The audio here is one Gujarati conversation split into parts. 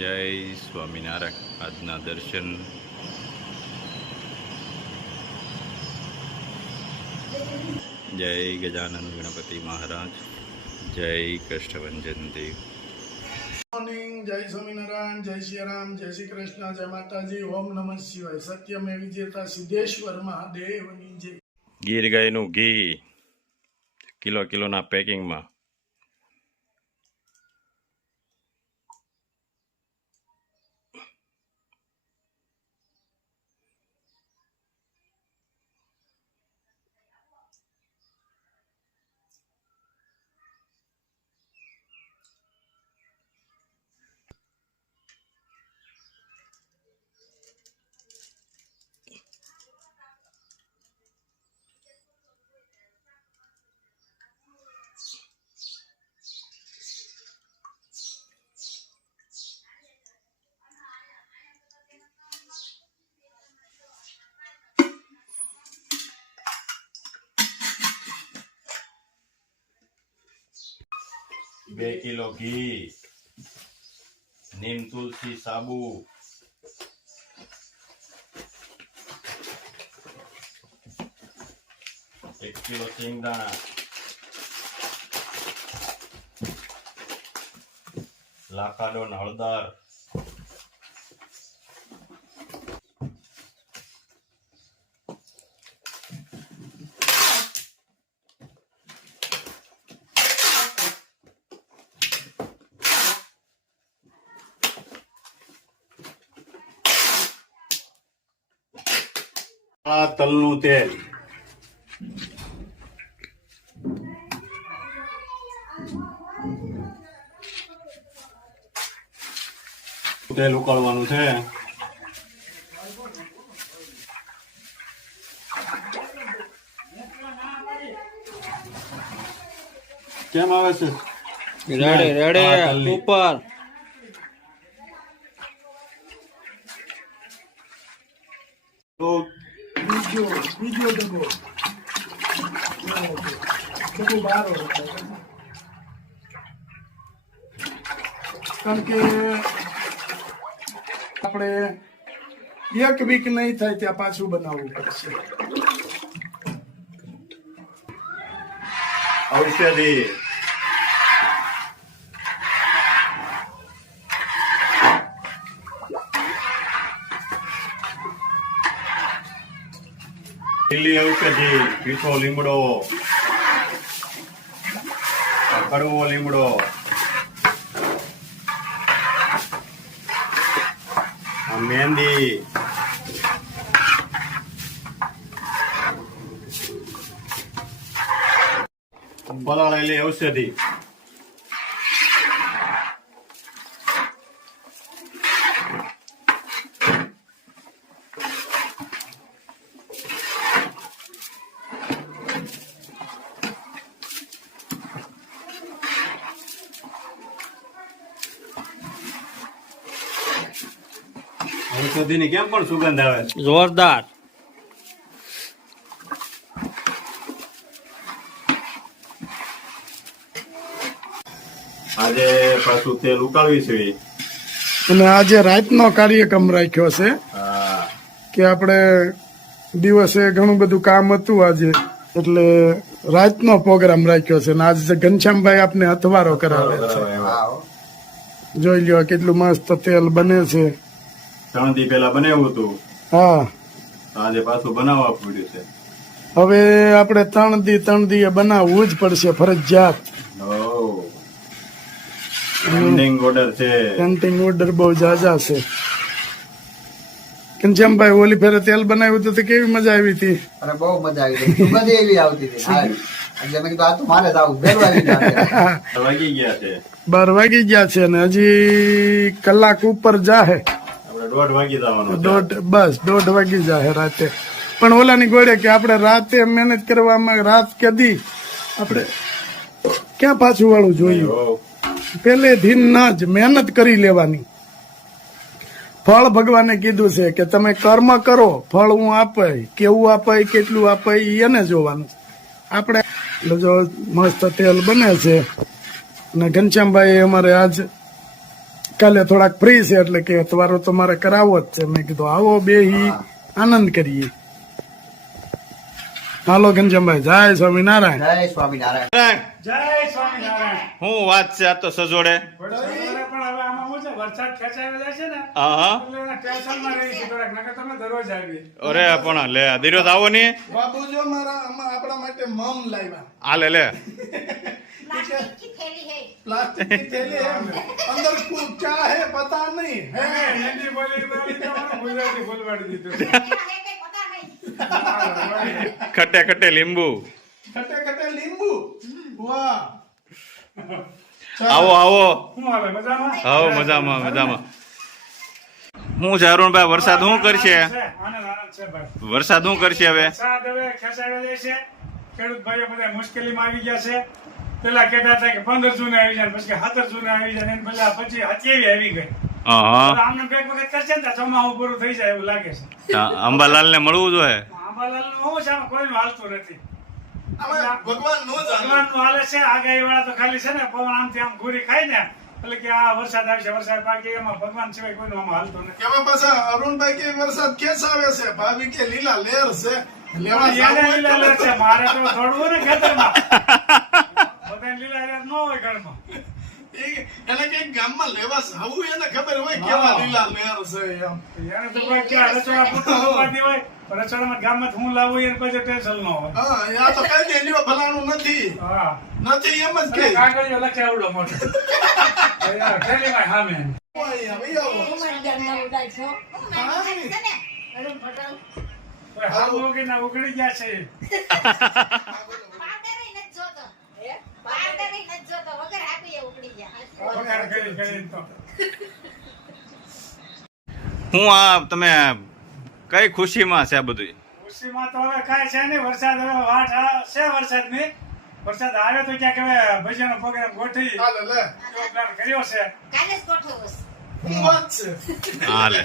જય સ્વામિનારાયણ. આજના દર્શન જય ગજાનંદ ગણપતિ મહારાજ. જય કષ્ટભંજન દેવ. મોર્નિંગ. જય સ્વામિનારાયણ, જય શ્રી રામ, જય શ્રી કૃષ્ણ, જય માતાજી, ઓમ નમઃ શિવાય. સત્યમે વિજેતા સિદ્ધેશ્વર મહાદેવની જય. ગીર ગાયનું ઘી કિલોના પેકિંગમાં. બે કિલો ઘી, નીમ તુલસી સાબુ, એક કિલો સિંગદાણા, લાકાડોન હળદર, તલનું તેલ, તેલ ઉકાળવાનું છે. કેમ આવે છે? રેડે ઉપર તો બીજો ડબ્બો બારો. કારણ કે આપણે એક વીક નહીં થાય ત્યાં પાછું બનાવવું પડશે. ઔષધિ, લીલી ઔષધિ, પીસો લીમડો, કડવો લીમડો, મહેંદી, પલાળેલી ઔષધિ, ઔષધિની કેમ પણ સુગંધ આવે, જોરદાર. આજે પાછું તેલ ઉકાળવી છે. અને આજે રાતનો કાર્યક્રમ રાખ્યો છે કે આપણે દિવસે ઘણું બધું કામ હતું આજે, એટલે રાતનો પ્રોગ્રામ રાખ્યો છે. અને આજે ઘનશ્યામભાઈ આપને હથવારો કરાવે છે. જોઈ લ્યો કેટલું મસ્ત તેલ બને છે. 3 દી પહેલા બનાવ્યું હતું, હા, આજે પાછું બનાવવા પડ્યું છે. હવે આપણે 3 દી બનાવવું જ પડશે ફરજિયાત. પેન્ડિંગ ઓર્ડર છે. પેન્ટિંગ ઓર્ડર બહુ ઝાઝા છે. ઘનશ્યામભાઈ ઓલી ફેરે તેલ બનાવ્યું હતું તો કેવી મજા આવી હતી? અરે બહુ મજા આવી હતી. સુગંધ એવી આવતી હતી. હા, એટલે મેં કીધું આ તો મારે જ આવું. 12 વાગી ગયા છે. વાગી ગયા છે. 12 વાગી ગયા છે ને હજી કલાક ઉપર જાહે. આપણે 1:30 વાગી જવાનું છે. 1:30 વાગી જાહે રાતે. પણ ઓલાની ગોળે કે આપણે રાતે મહેનત કરવામાં રાત કદી આપણે ક્યાં પાછું વાળું જોયું. પહેલેથી જ મહેનત કરી લેવાની. ફળ ભગવાને કીધું છે કે તમે કર્મ કરો, ફળ હું આપે, કેવું આપે, કેટલું આપે એને જોવાનું. આપણે જો મસ્ત તેલ બને છે અને ઘનશ્યામભાઈ અમારે આજ કાલે થોડાક ફ્રી છે એટલે કે તમારો તમારે કરાવવો જ છે. મેં કીધું આવો બેહી આનંદ કરીએ. હાલો ઘનશ્યામભાઈ, જય સ્વામિનારાયણ. જય સ્વામિનારાયણ. જય સ્વામિનારાયણ. શું વાત છે આ તો સજોડે? પણ હવે આમાં શું છે, વરસાદ ખેંચાઈ જાય છે ને હા એટલે એના ટેન્શનમાં રહી છે થોડાક, નકર તમે દરરોજ આવી. અરે પણ લે દિરોજ આવો ને બાબુ જો મારા આપણા માટે મમ લાવ્યા. હાલે લે प्लास्टिक की थैली है प्लास्टिक की थैली है, अंदर कुछ क्या है पता नहीं है. हिंदी बोली गुजराती बोलवाड़ी દીધું क्या है कहीं पता नहीं ખટ્ટે ખટ્ટે લીંબુ. खट्टे खट्टे नींबू. वाह. આવો આવો. શું હાલે મજામાં આવો મજામાં મજામાં. હું છે અરુણભાઈ, વરસાદ શું કરશે? છે, આનંદ છે ભાઈ. વરસાદ શું કરશે હવે? વરસાદ હવે ખેંચાઈ જાય છે. ખેડૂત ભાઈઓ બધા મુશ્કેલીમાં આવી ગયા છે. પેલા કહેતા હતા કે 15 જૂને આવી જાય, પછી 17 જૂને આવી જાય, અને પેલા પછી 27 આવી ગઈ. હા તો આમને બે વખત કરશે ને તો ચોમાસું પૂરું થઈ જાય એવું લાગે છે. હા, અંબાલાલ ને મળવું જોઈએ. આંબાલાલ નું શું છે, આમાં કોઈનું હાલતું નથી. આમાં ભગવાન નો જાણે. ભગવાનનું હાલે છે. આગાહી વાળા તો ખાલી છે ને પવન આમથી આમ ઘૂરી ખાય ને એટલે કે આ વરસાદ આવશે, વરસાદ પાકે, એમાં ભગવાન સિવાય કોઈનું આમાં હાલતું નથી. એમાં પાછા અરુણભાઈ કે વરસાદ કેસ આવે છે, ભાભી કે લીલા લેર છે, લેવા એને જાવું હોય લીલા તો લેર છે, મારે તો થોડું ને ખેતરમાં. બધાને લીલા લેર ન હોય ઘરમાં. એને કઈ ગામમાં લેવા જાવું એને ખબર હોય કેવા લીલા લેર છે એમ. એને તો કોઈ ક્યાં રસોડા પૂરતું ઉપાધિ હોય, પણ રસોડામાં ગામમાં હું લાવું એને પછી ટેન્શન ન હોય. હા, આ તો કઈ દે લ્યો ફલાણું નથી હા, નથી એમ જ અને કે કાગળિયો લખે આવડો મોટો. થેલીમાં સામે. ઓય, હવે આવો. अरुण पटेल કોઈ હારું ઉગીને ઉગડી ગયા છે. पाउडर ही नत जोतो पाउडर ही नत जोतो वगर आपी उकड़ी ગયા વઘાર કરી કરીને તો. હું આ તમે કઈ ખુશીમાં છે આ બધું? ખુશીમાં તો હવે કાંઈ છે નહીં. વરસાદ હવે વાટ છે વરસાદની. વરસાદ આવે તો ક્યાંક હવે ભજીયાનો પ્રોગ્રામ ગોઠવી હાલે લે. એવો પ્લાન કર્યો છે. કાલે જ ગોઠવોસ હું વાત છે. હાલે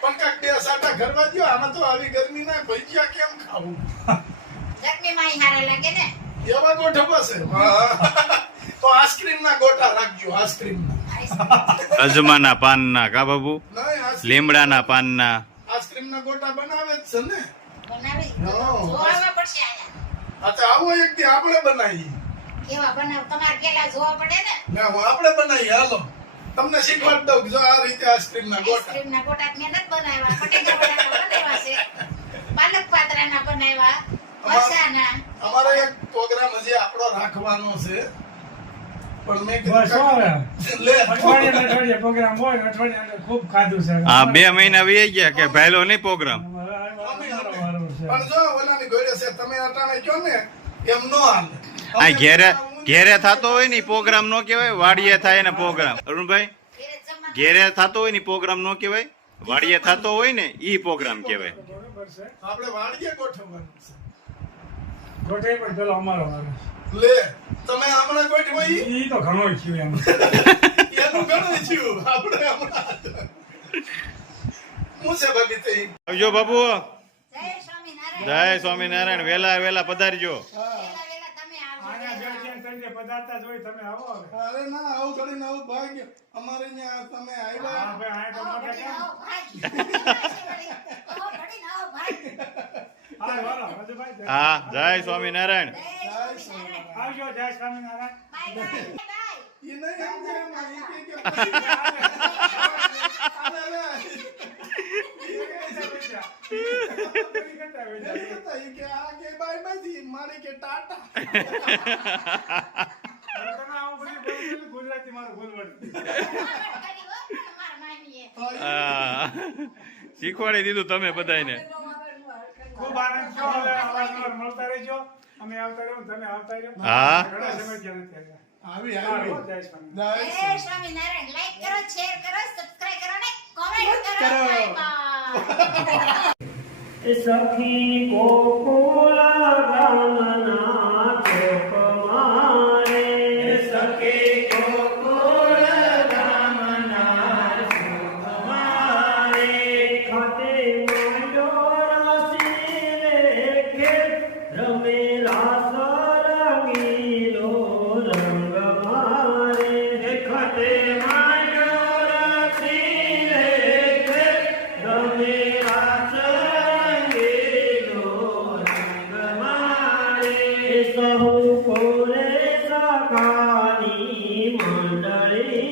પણ કાંઈક બે સાટા ઘરમાં દ્યો. આમાં તો આવી ગરમી ના ભજીયા કેમ ખાવું? ચટણી માં હારે લાગે ને એવા ગોઠા પાસે. તો આઈસ્ક્રીમ ના ગોઠા રાખજો, આઈસ્ક્રીમ ના. અજમાના પાનના કા બાબુ, નહીં, લીમડાના પાનના. આઈસ્ક્રીમ ના ગોઠા બનાવે જ છે ને. બનાવી હા. જોવા પડશે આયા આ તો આવો એક દી આપણે બનાવીએ. કેવા બનાવ તમારે કેલા જોવા પડે ને ના, હું આપણે બનાવીએ. હાલો તમને શીખવાડ દઉં કે જો આ રીતે આઈસ્ક્રીમ ના ગોઠા. આઈસ્ક્રીમ ના ગોટા મેં નથી બનાવ્યા પટેકા વડાના બનાવ્યા છે પાલક પાત્રાના બનાવ્યા મરચાના અમારો એક પ્રોગ્રામ હજી આપણો રાખવાનો છે, પણ મેં બસ હવે લે અઠવાડિયે પ્રોગ્રામ હોય ને અઠવાડિયે અંદર ખૂબ ખાધું છે. આ 2 મહિના વી ગયા કે ભાઈલો નહીં પ્રોગ્રામ. પણ જો ઓલાની ગોળે છે, તમે અટાણે કયો ને એમ નો હાલે. આ ઘેરે ઘેરે થતો હોય ને પ્રોગ્રામ નો કહેવાય, વાડીએ થાય ને પ્રોગ્રામ. અરુણભાઈ, ઘેરે જમવા ઘેરે થતો હોય ને પ્રોગ્રામ નો કહેવાય, વાડીએ થતો હોય ને ઈ પ્રોગ્રામ કહેવાય. બરોબર છે. આપણે વાડીએ ગોઠવવાનું છે. ગોઠે પણ પેલો અમારો વારો. લે તમે હમણાં ગોઠવો ઈ ઈ તો ઘણો થયું એમ. એનું ઘણું થયું. આપણે હમણાં હું છે ભાભી તે આવજો બાબુ. જય સ્વામિનારાયણ જય સ્વામિનારાયણ. વેલા વેલા પધારજો. વેલા વેલા તમે આવજો આના ઘેર જેમ તમને પધારતા જોઈ તમે આવો હવે. અરે ના આવું કરીને આવું ભાગ્ય અમારે ત્યાં તમે હા આવ્યા. ભાઈ આ તો આવો મોટા ઘડીને કામ. આવો ભાઈ આવો ઘડીને આવો ભાઈ હા વાળો રાજુભાઈ જય. હા, જય સ્વામિનારાયણ. જય સ્વામિનારાયણ આવજો જય સ્વામિનારાયણ. બાય બાય બાય ઈ નહીં સમજે એમાં. ઈ કે ઈ કે આ કે બાય બાય થી મારે કે ટાટા. તમે આવું બધું બોલો છો, ગુજરાતી મારું બોલવાનું. મારા મામીએ હા, શીખવાડી દીધું તમે બધાને. ખૂબ આનંદ થયો. હવે અવારનવાર મળતા રહેજો. અમે આવતા રહ્યો, તમે આવતા રહ્યો. હા. ઘણા સમય થયા નથી આવ્યા. આવી સારું, આવી. જય સ્વામિનારાયણ. જય જય સ્વામિનારાયણ લાઈક કરો શેર કરો સબસ્ક્રાઇબ કરો ને કોમેન્ટ કરો બાય બાય સખી ગોકુલ ગામના ચોક મારે, સખી ગોકુલ ગામના ચોક મારે, ખાતે માંડોળ શિરે ઘેર, રમે રાસ રંગીલો રંગ મારે, ખાતે માંડોળ ફૂલડી